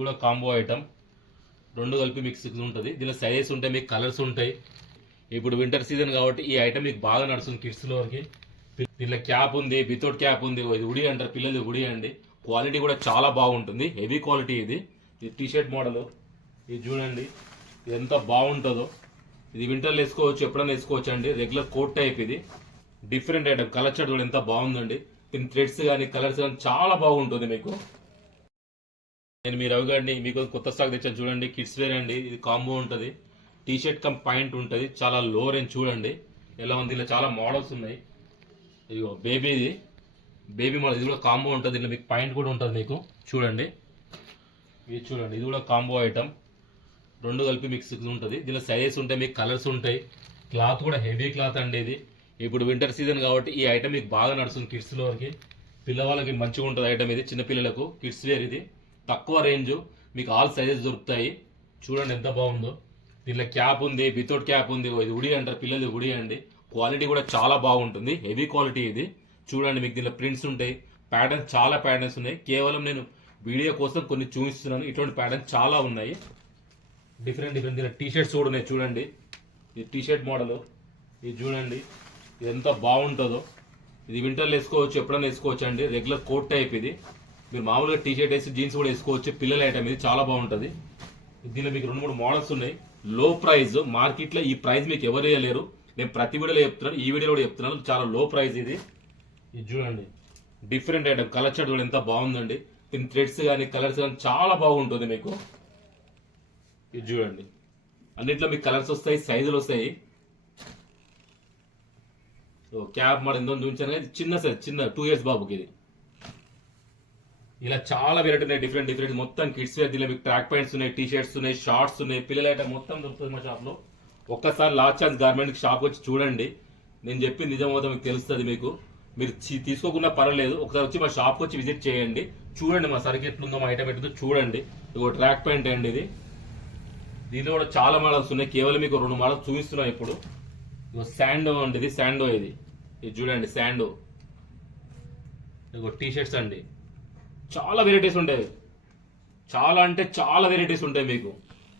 కూడా combo item రెండు కలిపి మిక్స్ ఉంటుంది. దీనిలో సైజెస్ ఉంటాయి, మీకు కలర్స్ ఉంటాయి. ఇప్పుడు వింటర్ సీజన్ కాబట్టి ఈ ఐటమ్ మీకు బాగా నడుస్తుంది కిడ్స్లో వరకు. దీనిలో క్యాప్ ఉంది, వితౌట్ క్యాప్ ఉంది. ఇది ఉడి అంటారు, పిల్లలు ఉడి అండి. క్వాలిటీ కూడా చాలా బాగుంటుంది, హెవీ క్వాలిటీ. ఇది టీ షర్ట్ మోడల్. ఇది చూడండి ఇది ఎంత బాగుంటుందో. ఇది వింటర్లో వేసుకోవచ్చు, ఎప్పుడైనా వేసుకోవచ్చు అండి. Regular coat type. ఇది డిఫరెంట్ ఐటమ్. కలర్ షర్ట్ కూడా ఎంత బాగుందండి. దీని థ్రెడ్స్ కానీ కలర్స్ కానీ చాలా బాగుంటుంది మీకు. నేను మీ రవి గారిని మీకు కొత్త స్టాక్ తెచ్చాను చూడండి. కిడ్స్ వేర్ అండి. ఇది కాంబో ఉంటుంది. టీ షర్ట్ కమ్ పాయింట్ ఉంటుంది. చాలా లో రేంజ్ చూడండి ఎలా ఉంది. ఇలా చాలా మోడల్స్ ఉన్నాయి. ఇదిగో బేబీది, బేబీ మోడల్. ఇది కూడా కాంబో ఉంటుంది. ఇలా మీకు పాయింట్ కూడా ఉంటుంది మీకు. చూడండి ఇది చూడండి, ఇది కూడా కాంబో ఐటమ్. రెండు కలిపి మిక్స్ ఉంటుంది. దీనిలో సైజెస్ ఉంటాయి, మీకు కలర్స్ ఉంటాయి. క్లాత్ కూడా హెవీ క్లాత్ అండి. ఇది ఇప్పుడు వింటర్ సీజన్ కాబట్టి ఈ ఐటమ్ మీకు బాగా నడుస్తుంది కిడ్స్లో వరకు. పిల్లవాళ్ళకి మంచిగా ఉంటుంది ఐటమ్. ఇది చిన్నపిల్లలకు కిడ్స్ వేర్. ఇది తక్కువ రేంజ్, మీకు ఆల్ సైజెస్ దొరుకుతాయి. చూడండి ఎంత బాగుందో. దీనిలో క్యాప్ ఉంది, వితౌట్ క్యాప్ ఉంది. ఇది ఉడి అంటారు, పిల్లలు ఉడి అండి. క్వాలిటీ కూడా చాలా బాగుంటుంది, హెవీ క్వాలిటీ. ఇది చూడండి మీకు దీనిలో ప్రింట్స్ ఉంటాయి. ప్యాటర్న్స్ చాలా ప్యాటర్న్స్ ఉన్నాయి. కేవలం నేను వీడియో కోసం కొన్ని చూపిస్తున్నాను. ఇటువంటి ప్యాటర్న్స్ చాలా ఉన్నాయి, డిఫరెంట్ డిఫరెంట్. దీనిలో టీ షర్ట్స్ కూడా ఉన్నాయి చూడండి. ఇది టీ షర్ట్ మోడల్. ఇది చూడండి ఇది ఎంత బాగుంటుందో. ఇది వింటర్లో వేసుకోవచ్చు, ఎప్పుడైనా వేసుకోవచ్చు అండి. Regular coat type. ఇది మీరు మామూలుగా టీ షర్ట్ వేసి జీన్స్ కూడా వేసుకోవచ్చు. పిల్లల ఐటమ్ ఇది చాలా బాగుంటుంది. దీనిలో మీకు 2-3 మోడల్స్ ఉన్నాయి. లో ప్రైస్, మార్కెట్లో ఈ ప్రైస్ మీకు ఎవరు వేయలేరు. నేను ప్రతి వీడియోలో చెప్తున్నాను, ఈ వీడియోలో కూడా చెప్తున్నాను. చాలా లో ప్రైస్ ఇది. ఇది చూడండి డిఫరెంట్ ఐటమ్. కలర్ షర్ట్ కూడా ఎంత బాగుందండి. దీని థ్రెడ్స్ కానీ కలర్స్ కానీ చాలా బాగుంటుంది మీకు. ఇది చూడండి అన్నిట్లో మీకు కలర్స్ వస్తాయి, సైజులు వస్తాయి. క్యాప్ మోడల్ ఎంతో చూపించాను. చిన్న సైజ్, చిన్న 2 years బాబుకి. ఇది ఇలా చాలా వెరైటీ ఉన్నాయి, డిఫరెంట్ డిఫరెంట్. మొత్తం కిడ్స్ వేర్. దీనిలో మీకు ట్రాక్ ప్యాంట్స్ ఉన్నాయి, టీ షర్ట్స్ ఉన్నాయి, షార్ట్స్ ఉన్నాయి. పిల్లల ఐటమ్ మొత్తం దొరుకుతుంది మా షాప్లో. ఒక్కసారి లాస్ట్ ఛాన్స్ గార్మెంట్ షాప్ వచ్చి చూడండి. నేను చెప్పి నిజమవుతా మీకు తెలుస్తుంది. మీకు మీరు తీసుకోకుండా పర్వాలేదు, ఒకసారి వచ్చి మా షాప్కి వచ్చి విజిట్ చేయండి. చూడండి మా సరికి ఎట్లుందో, మా ఐటమ్ ఎట్లుందో చూడండి. ఇది ట్రాక్ ప్యాంట్ అండి. ఇది దీనిలో కూడా చాలా మోడల్స్ ఉన్నాయి. కేవలం మీకు 2 మోడల్స్ చూపిస్తున్నాం ఇప్పుడు. శాండో అండి. ఇది శాండో. ఇది చూడండి శాండో. టీ షర్ట్స్ అండి. చాలా వెరైటీస్ ఉంటాయి, చాలా అంటే చాలా వెరైటీస్ ఉంటాయి మీకు.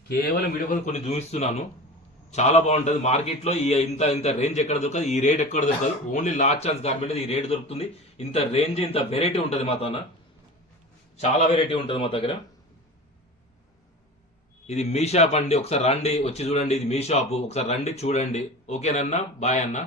కేవలం వీడియో కోసం కొన్ని చూపిస్తున్నాను. చాలా బాగుంటుంది. మార్కెట్లో ఇంత ఇంత రేంజ్ ఎక్కడ దొరకదు, ఈ రేట్ ఎక్కడ దొరకదు. ఓన్లీ లాస్ట్ ఛాన్స్ గార్మెంట్ ఈ రేట్ దొరుకుతుంది. ఇంత రేంజ్, ఇంత వెరైటీ ఉంటుంది మా తన. చాలా వెరైటీ ఉంటుంది మా దగ్గర. ఇది మీ షాప్ అండి. ఒకసారి రండి, వచ్చి చూడండి. ఇది మీ షాపు. ఒకసారి రండి చూడండి. ఓకేనన్నా, బాయ్ అన్న.